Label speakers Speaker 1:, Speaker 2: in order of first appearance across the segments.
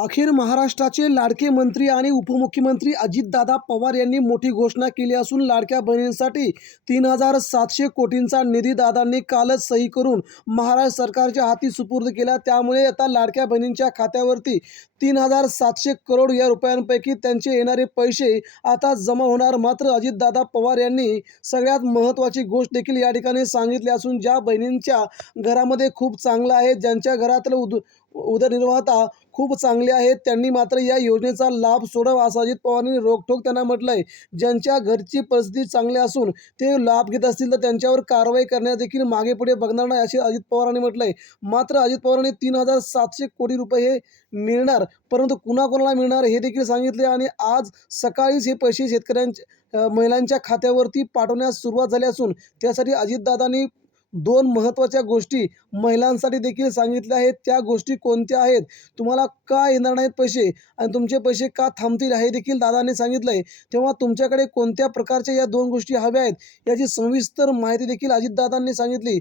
Speaker 1: अखेर महाराष्ट्राचे लाडके मंत्री आणि उपमुख्यमंत्री अजितदादा पवार यांनी मोठी घोषणा केली असून लाडक्या बहिणींसाठी तीन हजार सातशे कोटींचा निधी दादांनी कालच सही करून महाराष्ट्र सरकारच्या हाती सुपूर्द केला. त्यामुळे आता लाडक्या बहिणींच्या खात्यावरती तीन हजार सातशे करोड या रुपयांपैकी त्यांचे येणारे पैसे आता जमा होणार. मात्र अजितदादा पवार यांनी सगळ्यात महत्त्वाची गोष्ट देखील या ठिकाणी सांगितली असून ज्या बहिणींच्या घरामध्ये खूप चांगलं आहे ज्यांच्या घरातलं उद उदरनिर्वाहता खूप चांगले आहेत. त्यांनी मात्र या योजनेचा लाभ सोडावा असं अजित पवारांनी रोखठोक त्यांना म्हटलं आहे ज्यांच्या घरची परिस्थिती चांगली असून ते लाभ घेत असतील तर त्यांच्यावर कारवाई करण्यास देखील मागे पुढे बघणार नाही असे अजित पवारांनी म्हटलं आहे मात्र अजित पवारांनी तीन हजार सातशे कोटी रुपये हे मिळणार परंतु कुणाकोणाला मिळणार हे देखील सांगितले आणि आज सकाळीच हे पैसे शेतकऱ्यांच्या महिलांच्या खात्यावरती पाठवण्यास सुरुवात झाली असून त्यासाठी अजितदादांनी दोन महत्त्वाच्या गोष्टी महिलांसाठी देखील सांगितल्या आहेत. त्या गोष्टी कोणत्या आहेत? तुम्हाला का येणार नाहीत पैसे? आणि तुमचे पैसे का थांबतील हे देखील दादांनी सांगितलं आहे तेव्हा तुमच्याकडे कोणत्या प्रकारच्या या दोन गोष्टी हव्या आहेत? याची सविस्तर माहिती देखील अजितदादांनी सांगितली.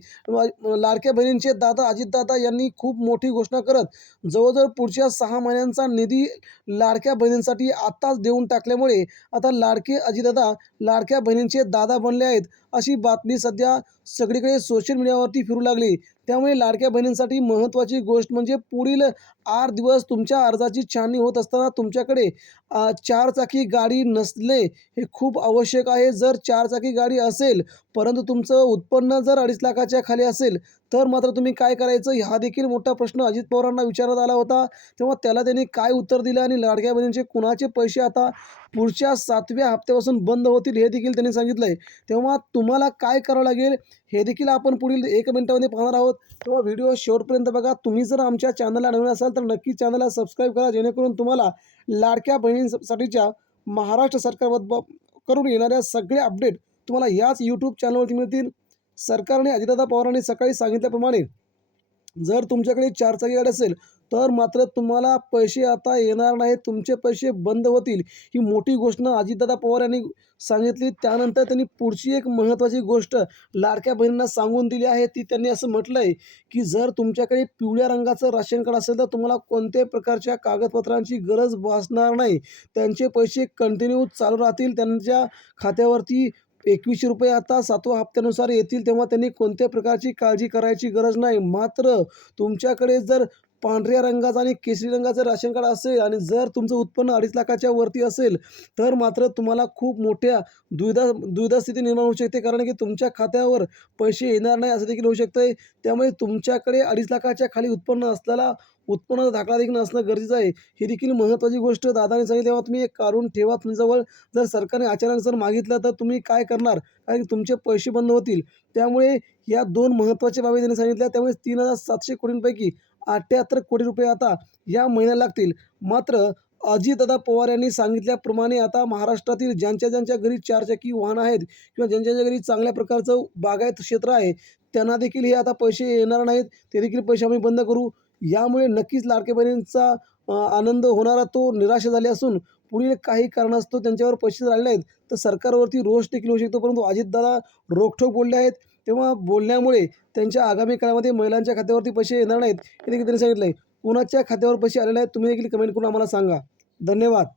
Speaker 1: लाडक्या बहिणींचे दादा अजितदादा यांनी खूप मोठी घोषणा करत जवळजवळ पुढच्या सहा महिन्यांचा निधी लाडक्या बहिणींसाठी आत्ताच देऊन टाकल्यामुळे आता लाडके अजितदादा लाडक्या बहिणींचे दादा बनले आहेत. अशी बातमी सध्या सगळीकडे सो सोशल मीडियावरती फिरू लागली. त्यामुळे लाडक्या बहिणींसाठी महत्त्वाची गोष्ट म्हणजे पुढील आठ दिवस तुमच्या अर्जाची छाननी होत असताना तुमच्याकडे चारचाकी गाडी नसले हे खूप आवश्यक आहे. जर चारचाकी गाडी असेल परंतु तुमचं उत्पन्न जर अडीच लाखाच्या खाली असेल तर मात्र तुम्ही काय करायचं? हा देखील मोठा प्रश्न अजित पवारांना विचारण्यात आला होता. तेव्हा त्याला त्यांनी काय उत्तर दिलं आणि लाडक्या बहिणींचे कुणाचे पैसे आता पुढच्या सातव्या हप्त्यापासून बंद होतील हे देखील त्यांनी सांगितलं आहे तेव्हा तुम्हाला काय करावं लागेल? हे देखील आपण पुढील एक मिनिटामध्ये पाहणार आहोत. तेव्हा व्हिडिओ शेवटपर्यंत बघा. तुम्ही जर आमच्या चॅनलला नवीन असाल तर नक्की चॅनलला सबस्क्राईब करा जेणेकरून तुम्हाला लाडक्या बहिणींसाठीच्या महाराष्ट्र सरकार करून येणाऱ्या सगळे अपडेट तुम्हाला याच यूट्यूब चॅनलवरती मिळतील. सरकारने अजितदादा पवारांनी सकाळी सांगितल्याप्रमाणे जर तुमच्याकडे चारचाकी गाडी असेल तर मात्र तुम्हाला पैसे आता येणार नाहीत. तुमचे पैसे बंद होतील. ही मोठी घोषणा अजितदादा पवार यांनी सांगितली. त्यानंतर त्यांनी पुढची एक महत्त्वाची गोष्ट लाडक्या बहिणींना सांगून दिली आहे. ती त्यांनी असं म्हटलं आहे की जर तुमच्याकडे पिवळ्या रंगाचं राशन कार्ड असेल तर तुम्हाला कोणत्याही प्रकारच्या कागदपत्रांची गरज भासणार नाही. त्यांचे पैसे कंटिन्यू चालू राहतील. त्यांच्या खात्यावरती एकवीसशे रुपये आता सातव्या हप्त्यानुसार येतील तेव्हा त्यांनी कोणत्याही प्रकारची काळजी करायची गरज नाही. मात्र तुमच्याकडे जर पांढऱ्या रंगाचं आणि केसरी रंगाचं राशन कार्ड असेल आणि जर तुमचं उत्पन्न अडीच लाखाच्या वरती असेल तर मात्र तुम्हाला खूप मोठ्या दुविधा दुविधा स्थिती निर्माण होऊ शकते. कारण की तुमच्या खात्यावर पैसे येणार नाही असं देखील होऊ शकतं त्यामुळे तुमच्याकडे अडीच लाखाच्या खाली उत्पन्न असलेला उत्पन्नाचा दाखला देखील असणं गरजेचं आहे. ही देखील महत्त्वाची गोष्ट दादाने सांगितली तेव्हा तुम्ही एक काढून ठेवा तुमच्याजवळ. जर सरकारने अचानक मागितलं तर तुम्ही काय करणार? कारण तुमचे पैसे बंद होतील. त्यामुळे या दोन महत्त्वाच्या बाबी त्यांनी सांगितल्या. त्यामुळे तीन हजार सातशे कोटींपैकी अठ्ठ्याहत्तर कोटी रुपये आता या महिन्याला लागतील. मात्र अजितदादा पवार यांनी सांगितल्याप्रमाणे आता महाराष्ट्रातील ज्यांच्या ज्यांच्या घरी चारचाकी वाहन आहेत किंवा ज्यांच्या ज्यांच्या घरी चांगल्या प्रकारचं बागायत क्षेत्र आहे त्यांना देखील हे आता पैसे येणार नाहीत. ते देखील पैसे आम्ही बंद करू. यामुळे नक्कीच लाडके बहिणींचा आनंद होणारा तो निराशा झाले असून पुढील काही कारणास्तव त्यांच्यावर पैसे राहिले आहेत. तर सरकारवरती रोष देखील होऊ शकतो परंतु अजितदादा रोखठोक बोलले आहेत. तेव्हा बोलण्यामुळे त्यांच्या आगामी काळामध्ये महिलांच्या खात्यावरती पैसे येणार नाहीत हे देखील त्यांनी सांगितलं आहे कुणाच्या खात्यावर पैसे आलेले आहेत तुम्ही देखील कमेंट करून आम्हाला सांगा. धन्यवाद.